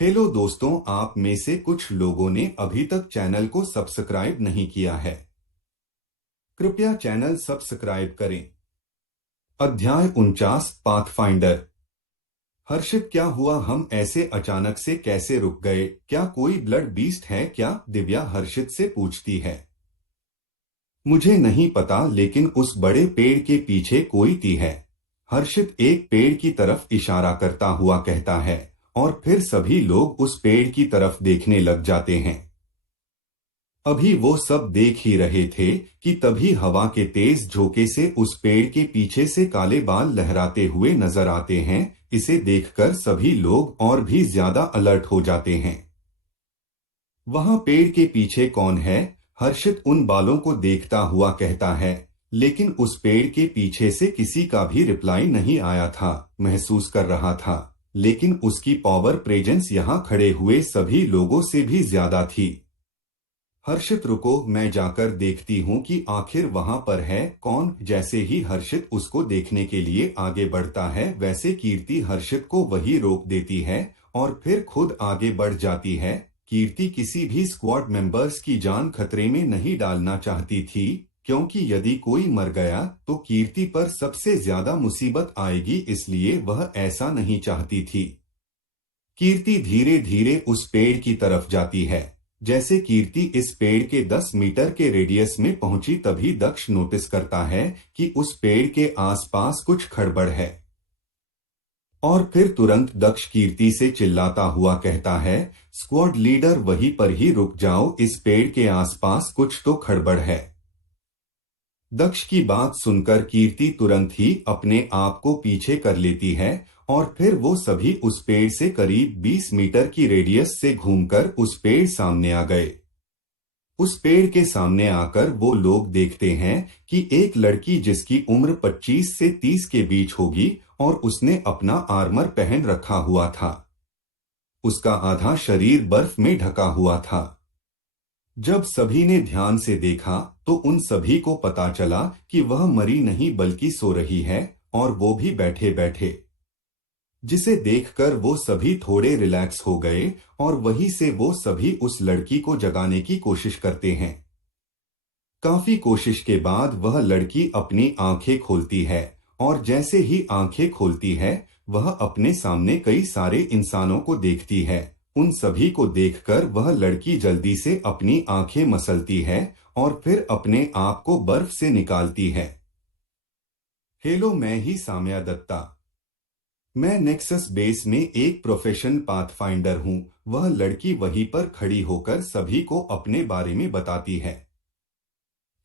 Hello दोस्तों, आप में से कुछ लोगों ने अभी तक चैनल को सब्सक्राइब नहीं किया है। कृपया चैनल सब्सक्राइब करें। अध्याय 49 पाथफाइंडर। हर्षित, क्या हुआ? हम ऐसे अचानक से कैसे रुक गए? क्या कोई ब्लड बीस्ट है क्या? दिव्या हर्षित से पूछती है। मुझे नहीं पता, लेकिन उस बड़े पेड़ के पीछे कोई थी है। हर्षित एक पेड़ की तरफ इशारा करता हुआ कहता है और फिर सभी लोग उस पेड़ की तरफ देखने लग जाते हैं। अभी वो सब देख ही रहे थे कि तभी हवा के तेज झोंके से उस पेड़ के पीछे से काले बाल लहराते हुए नजर आते हैं। इसे देखकर सभी लोग और भी ज्यादा अलर्ट हो जाते हैं। वहां पेड़ के पीछे कौन है? हर्षित उन बालों को देखता हुआ कहता है, लेकिन उस पेड़ के पीछे से किसी का भी रिप्लाई नहीं आया था। महसूस कर रहा था, लेकिन उसकी पावर प्रेजेंस यहाँ खड़े हुए सभी लोगों से भी ज्यादा थी। हर्षित, रुको, मैं जाकर देखती हूँ कि आखिर वहां पर है कौन। जैसे ही हर्षित उसको देखने के लिए आगे बढ़ता है, वैसे कीर्ति हर्षित को वही रोक देती है और फिर खुद आगे बढ़ जाती है। कीर्ति किसी भी स्क्वाड मेंबर्स की जान खतरे में नहीं डालना चाहती थी, क्योंकि यदि कोई मर गया तो कीर्ति पर सबसे ज्यादा मुसीबत आएगी, इसलिए वह ऐसा नहीं चाहती थी। कीर्ति धीरे धीरे उस पेड़ की तरफ जाती है। जैसे कीर्ति इस पेड़ के 10 मीटर के रेडियस में पहुंची, तभी दक्ष नोटिस करता है कि उस पेड़ के आसपास कुछ खड़बड़ है। और फिर तुरंत दक्ष कीर्ति से चिल्लाता हुआ कहता है, स्क्वाड लीडर, वहीं पर ही रुक जाओ, इस पेड़ के आसपास कुछ तो खड़बड़ है। दक्ष की बात सुनकर कीर्ति तुरंत ही अपने आप को पीछे कर लेती है और फिर वो सभी उस पेड़ से करीब 20 मीटर की रेडियस से घूमकर उस पेड़ सामने आ गए। उस पेड़ के सामने आकर वो लोग देखते हैं कि एक लड़की, जिसकी उम्र 25 से 30 के बीच होगी और उसने अपना आर्मर पहन रखा हुआ था। उसका आधा शरीर बर्फ में ढका हुआ था। जब सभी ने ध्यान से देखा तो उन सभी को पता चला कि वह मरी नहीं बल्कि सो रही है, और वो भी बैठे बैठे। जिसे देखकर वो सभी थोड़े रिलैक्स हो गए और वहीं से वो सभी उस लड़की को जगाने की कोशिश करते हैं। काफी कोशिश के बाद वह लड़की अपनी आंखें खोलती है और जैसे ही आंखें खोलती है, वह अपने सामने कई सारे इंसानों को देखती है। उन सभी को देखकर वह लड़की जल्दी से अपनी आंखें मसलती है और फिर अपने आप को बर्फ से निकालती है। हेलो, मैं ही साम्या दत्ता। मैं नेक्सस बेस में एक प्रोफेशनल पाथफाइंडर हूँ। वह लड़की वहीं पर खड़ी होकर सभी को अपने बारे में बताती है।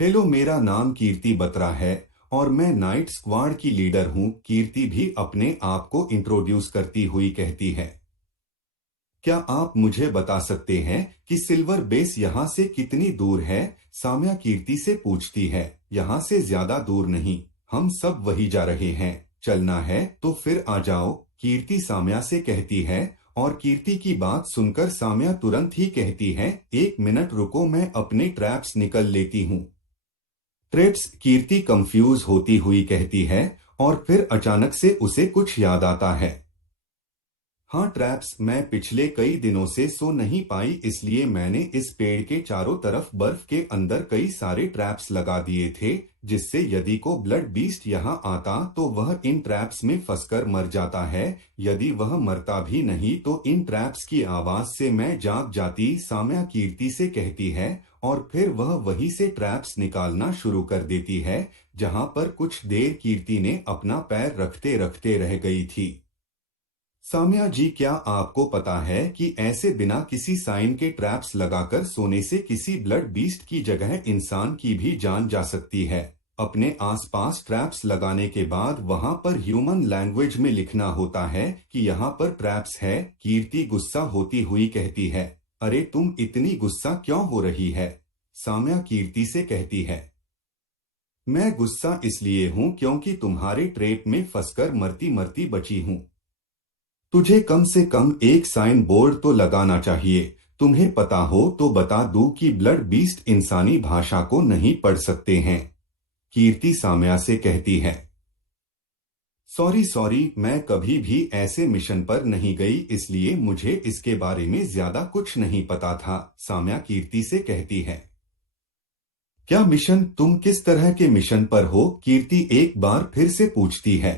हेलो, मेरा नाम कीर्ति बत्रा है और मैं नाइट स्क्वाड की लीडर हूँ। कीर्ति भी अपने आप को इंट्रोड्यूस करती हुई कहती है। क्या आप मुझे बता सकते हैं कि सिल्वर बेस यहाँ से कितनी दूर है? साम्या कीर्ति से पूछती है। यहाँ से ज्यादा दूर नहीं, हम सब वही जा रहे हैं। चलना है तो फिर आ जाओ, कीर्ति साम्या से कहती है। और कीर्ति की बात सुनकर साम्या तुरंत ही कहती है, एक मिनट रुको, मैं अपने ट्रैप्स निकल लेती हूँ। ट्रैप्स? कीर्ति कंफ्यूज होती हुई कहती है और फिर अचानक से उसे कुछ याद आता है। हाँ, ट्रैप्स। मैं पिछले कई दिनों से सो नहीं पाई, इसलिए मैंने इस पेड़ के चारों तरफ बर्फ के अंदर कई सारे ट्रैप्स लगा दिए थे, जिससे यदि को ब्लड बीस्ट यहाँ आता तो वह इन ट्रैप्स में फंसकर मर जाता है। यदि वह मरता भी नहीं तो इन ट्रैप्स की आवाज से मैं जाग जाती, साम्या कीर्ति से कहती है। और फिर वह वहीं से ट्रैप्स निकालना शुरू कर देती है, जहां पर कुछ देर कीर्ति ने अपना पैर रखते रखते रह गई थी। साम्या जी, क्या आपको पता है कि ऐसे बिना किसी साइन के ट्रैप्स लगाकर सोने से किसी ब्लड बीस्ट की जगह इंसान की भी जान जा सकती है? अपने आसपास ट्रैप्स लगाने के बाद वहां पर ह्यूमन लैंग्वेज में लिखना होता है कि यहाँ पर ट्रैप्स है। कीर्ति गुस्सा होती हुई कहती है। अरे, तुम इतनी गुस्सा क्यों हो रही है? साम्या कीर्ति से कहती है। मैं गुस्सा इसलिए हूँ क्योंकि तुम्हारे ट्रैप में फंसकर मरती मरती बची हूँ। तुझे कम से कम एक साइन बोर्ड तो लगाना चाहिए। तुम्हें पता हो तो बता दूं कि ब्लड बीस्ट इंसानी भाषा को नहीं पढ़ सकते हैं। कीर्ति साम्या से कहती है। सॉरी सॉरी, मैं कभी भी ऐसे मिशन पर नहीं गई, इसलिए मुझे इसके बारे में ज्यादा कुछ नहीं पता था, साम्या कीर्ति से कहती है। क्या मिशन? तुम किस तरह के मिशन पर हो? कीर्ति एक बार फिर से पूछती है।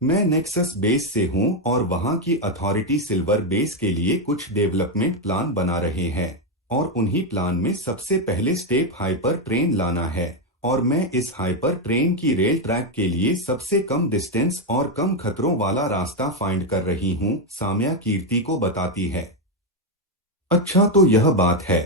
मैं नेक्सस बेस से हूं और वहां की अथॉरिटी सिल्वर बेस के लिए कुछ डेवलपमेंट प्लान बना रहे हैं और उन्हीं प्लान में सबसे पहले स्टेप हाइपर ट्रेन लाना है और मैं इस हाइपर ट्रेन की रेल ट्रैक के लिए सबसे कम डिस्टेंस और कम खतरों वाला रास्ता फाइंड कर रही हूं, साम्या कीर्ति को बताती है। अच्छा, तो यह बात है।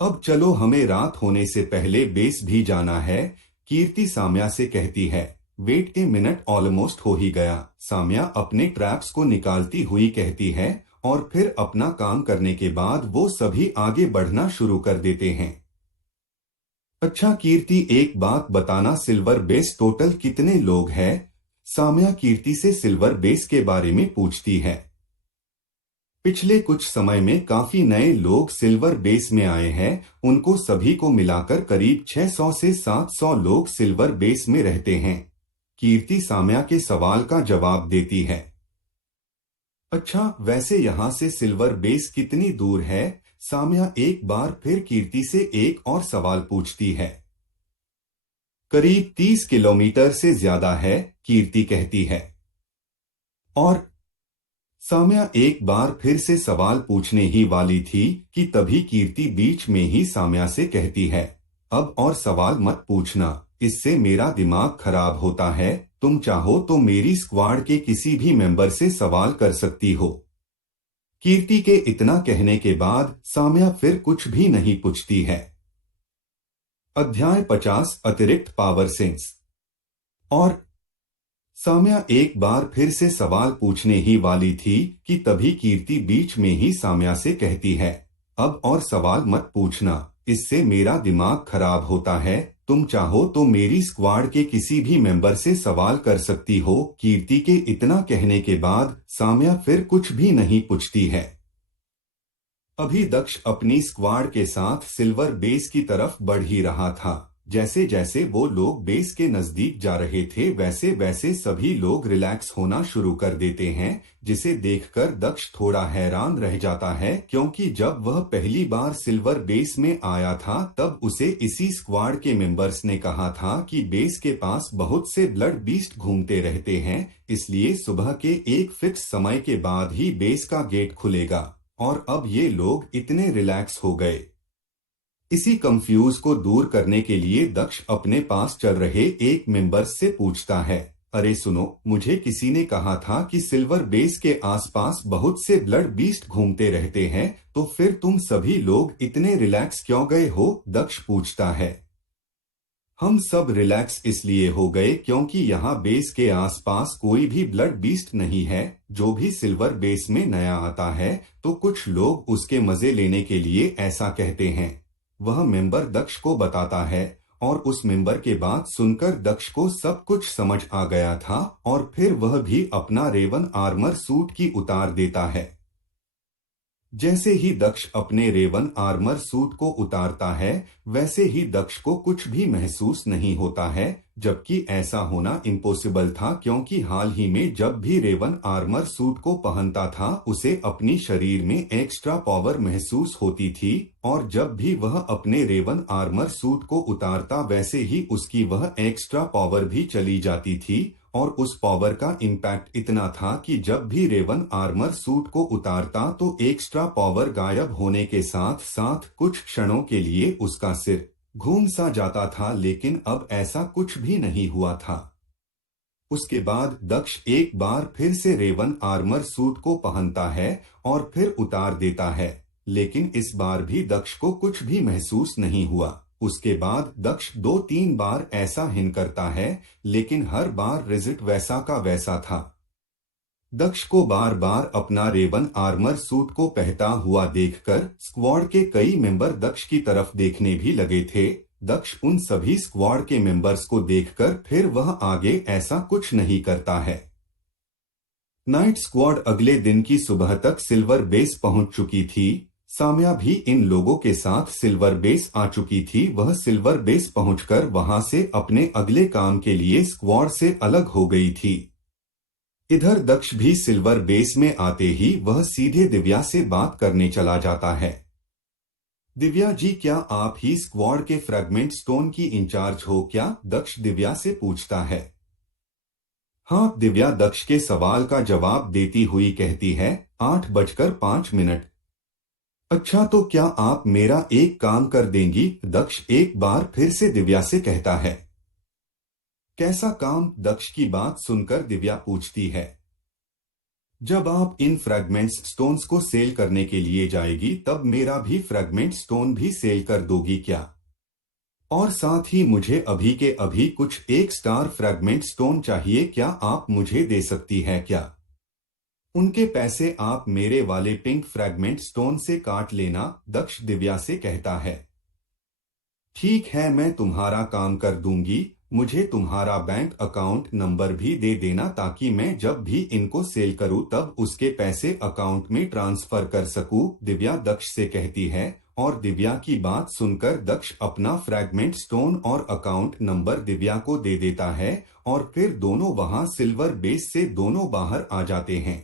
अब चलो, हमें रात होने से पहले बेस भी जाना है, कीर्ति साम्या से कहती है। वेट के मिनट ऑलमोस्ट हो ही गया, साम्या अपने ट्रैप्स को निकालती हुई कहती है और फिर अपना काम करने के बाद वो सभी आगे बढ़ना शुरू कर देते हैं। अच्छा कीर्ति, एक बात बताना, सिल्वर बेस टोटल कितने लोग हैं? साम्या कीर्ति से सिल्वर बेस के बारे में पूछती है। पिछले कुछ समय में काफी नए लोग सिल्वर बेस में आए हैं, उनको सभी को मिलाकर करीब 600 से 700 लोग सिल्वर बेस में रहते हैं, कीर्ति साम्या के सवाल का जवाब देती है। अच्छा, वैसे यहाँ से सिल्वर बेस कितनी दूर है? साम्या एक बार फिर कीर्ति से एक और सवाल पूछती है। करीब 30 किलोमीटर से ज्यादा है, कीर्ति कहती है। और साम्या एक बार फिर से सवाल पूछने ही वाली थी कि तभी कीर्ति बीच में ही साम्या से कहती है, अब और सवाल मत पूछना, इससे मेरा दिमाग खराब होता है, तुम चाहो तो मेरी स्क्वाड के किसी भी मेंबर से सवाल कर सकती हो। कीर्ति के इतना कहने के बाद साम्या फिर कुछ भी नहीं पूछती है। अध्याय 50 अतिरिक्त पावर सेंस। और साम्या एक बार फिर से सवाल पूछने ही वाली थी कि तभी कीर्ति बीच में ही साम्या से कहती है, अब और सवाल मत पूछना, इससे मेरा दिमाग खराब होता है, तुम चाहो तो मेरी स्क्वाड के किसी भी मेंबर से सवाल कर सकती हो। कीर्ति के इतना कहने के बाद साम्या फिर कुछ भी नहीं पूछती है। अभी दक्ष अपनी स्क्वाड के साथ सिल्वर बेस की तरफ बढ़ ही रहा था। जैसे जैसे वो लोग बेस के नजदीक जा रहे थे वैसे वैसे सभी लोग रिलैक्स होना शुरू कर देते हैं, जिसे देखकर दक्ष थोड़ा हैरान रह जाता है, क्योंकि जब वह पहली बार सिल्वर बेस में आया था तब उसे इसी स्क्वाड के मेंबर्स ने कहा था कि बेस के पास बहुत से ब्लड बीस्ट घूमते रहते हैं, इसलिए सुबह के एक फिक्स समय के बाद ही बेस का गेट खुलेगा। और अब ये लोग इतने रिलैक्स हो गए। इसी कंफ्यूज को दूर करने के लिए दक्ष अपने पास चल रहे एक मेंबर से पूछता है, अरे सुनो, मुझे किसी ने कहा था कि सिल्वर बेस के आसपास बहुत से ब्लड बीस्ट घूमते रहते हैं, तो फिर तुम सभी लोग इतने रिलैक्स क्यों गए हो? दक्ष पूछता है। हम सब रिलैक्स इसलिए हो गए क्योंकि यहाँ बेस के आसपास कोई भी ब्लड बीस्ट नहीं है, जो भी सिल्वर बेस में नया आता है तो कुछ लोग उसके मजे लेने के लिए ऐसा कहते हैं, वह मेंबर दक्ष को बताता है। और उस मेंबर के बात सुनकर दक्ष को सब कुछ समझ आ गया था और फिर वह भी अपना रेवन आर्मर सूट की उतार देता है। जैसे ही दक्ष अपने रेवन आर्मर सूट को उतारता है वैसे ही दक्ष को कुछ भी महसूस नहीं होता है, जबकि ऐसा होना इम्पॉसिबल था क्योंकि हाल ही में जब भी रेवन आर्मर सूट को पहनता था उसे अपनी शरीर में एक्स्ट्रा पावर महसूस होती थी और जब भी वह अपने रेवन आर्मर सूट को उतारता वैसे ही उसकी वह एक्स्ट्रा पावर भी चली जाती थी और उस पावर का इम्पैक्ट इतना था कि जब भी रेवन आर्मर सूट को उतारता तो एक्स्ट्रा पावर गायब होने के साथ साथ कुछ क्षणों के लिए उसका सिर घूम सा जाता था, लेकिन अब ऐसा कुछ भी नहीं हुआ था। उसके बाद दक्ष एक बार फिर से रेवन आर्मर सूट को पहनता है और फिर उतार देता है, लेकिन इस बार भी दक्ष को कुछ भी महसूस नहीं हुआ। उसके बाद दक्ष 2-3 बार ऐसा हिन करता है, लेकिन हर बार रिजल्ट वैसा का वैसा था। दक्ष को बार बार अपना रेवन आर्मर सूट को पहनता हुआ देखकर स्क्वाड के कई मेंबर दक्ष की तरफ देखने भी लगे थे। दक्ष उन सभी स्क्वाड के मेंबर्स को देखकर फिर वह आगे ऐसा कुछ नहीं करता है। नाइट स्क्वाड अगले दिन की सुबह तक सिल्वर बेस पहुंच चुकी थी। साम्या भी इन लोगों के साथ सिल्वर बेस आ चुकी थी। वह सिल्वर बेस पहुंचकर वहां से अपने अगले काम के लिए स्क्वाड से अलग हो गई थी। इधर दक्ष भी सिल्वर बेस में आते ही वह सीधे दिव्या से बात करने चला जाता है। दिव्या जी, क्या आप ही स्क्वाड के फ्रैगमेंट स्टोन की इंचार्ज हो क्या? दक्ष दिव्या से पूछता है। हाँ, दिव्या दक्ष के सवाल का जवाब देती हुई कहती है। 8:05। अच्छा, तो क्या आप मेरा एक काम कर देंगी? दक्ष एक बार फिर से दिव्या से कहता है। कैसा काम? दक्ष की बात सुनकर दिव्या पूछती है। जब आप इन फ्रैगमेंट्स स्टोन्स को सेल करने के लिए जाएगी तब मेरा भी फ्रैगमेंट स्टोन भी सेल कर दोगी क्या? और साथ ही मुझे अभी के अभी कुछ 1 स्टार फ्रैगमेंट स्टोन चाहिए, क्या आप मुझे दे सकती है क्या? उनके पैसे आप मेरे वाले पिंक फ्रैगमेंट स्टोन से काट लेना, दक्ष दिव्या से कहता है। ठीक है, मैं तुम्हारा काम कर दूंगी। मुझे तुम्हारा बैंक अकाउंट नंबर भी दे देना ताकि मैं जब भी इनको सेल करूं तब उसके पैसे अकाउंट में ट्रांसफर कर सकूं, दिव्या दक्ष से कहती है। और दिव्या की बात सुनकर दक्ष अपना फ्रैगमेंट स्टोन और अकाउंट नंबर दिव्या को दे देता है और फिर दोनों वहां सिल्वर बेस से दोनों बाहर आ जाते हैं।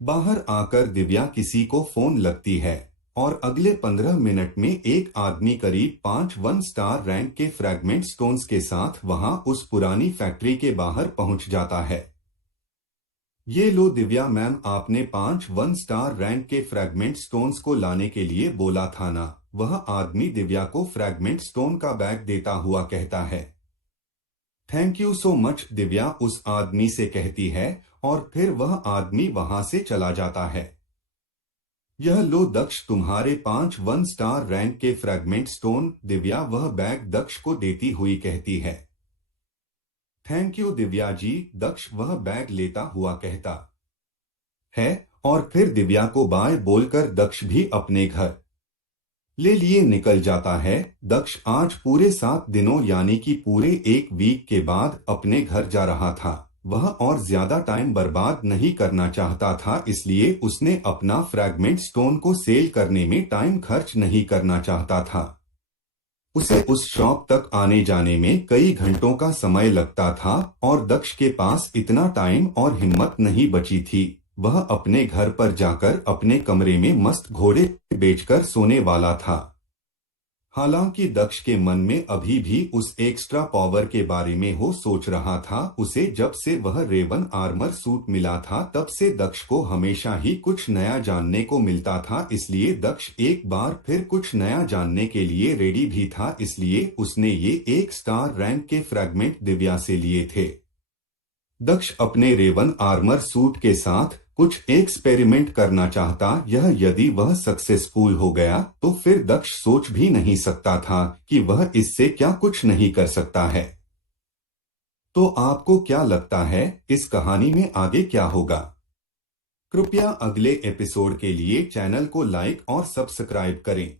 बाहर आकर दिव्या किसी को फोन लगती है और अगले 15 मिनट में एक आदमी करीब 5 1 स्टार रैंक के फ्रैगमेंट स्टोन्स के साथ वहां उस पुरानी फैक्ट्री के बाहर पहुंच जाता है। ये लो दिव्या मैम, आपने 5 1 स्टार रैंक के फ्रैगमेंट स्टोन्स को लाने के लिए बोला था ना? वह आदमी दिव्या को फ्रैगमेंट स्टोन का बैग देता हुआ कहता है। Thank you so much, Divya उस आदमी से कहती है और फिर वह आदमी वहां से चला जाता है। यह लो दक्ष, तुम्हारे 5 1 स्टार रैंक के फ्रैगमेंट स्टोन, दिव्या वह बैग दक्ष को देती हुई कहती है। थैंक यू दिव्या जी, दक्ष वह बैग लेता हुआ कहता है और फिर दिव्या को बाय बोलकर दक्ष भी अपने घर ले लिए निकल जाता है। दक्ष आज पूरे 7 दिनों यानी कि पूरे 1 वीक के बाद अपने घर जा रहा था। वह और ज्यादा टाइम बर्बाद नहीं करना चाहता था, इसलिए उसने अपना फ्रैगमेंट स्टोन को सेल करने में टाइम खर्च नहीं करना चाहता था। उसे उस शॉप तक आने जाने में कई घंटों का समय लगता था और दक्ष के पास इतना टाइम और हिम्मत नहीं बची थी। वह अपने घर पर जाकर अपने कमरे में मस्त घोड़े बेचकर सोने वाला था। हालांकि दक्ष के मन में अभी भी उस एक्स्ट्रा पावर के बारे में हो सोच रहा था। उसे जब से वह रेवन आर्मर सूट मिला था तब से दक्ष को हमेशा ही कुछ नया जानने को मिलता था, इसलिए दक्ष एक बार फिर कुछ नया जानने के लिए रेडी भी था। इसलिए उसने ये 1 स्टार रैंक के फ्रैगमेंट दिव्या से लिए थे। दक्ष अपने रेवन आर्मर सूट के साथ कुछ एक्सपेरिमेंट करना चाहता। यह यदि वह सक्सेसफुल हो गया तो फिर दक्ष सोच भी नहीं सकता था कि वह इससे क्या कुछ नहीं कर सकता है। तो आपको क्या लगता है इस कहानी में आगे क्या होगा? कृपया अगले एपिसोड के लिए चैनल को लाइक और सब्सक्राइब करें।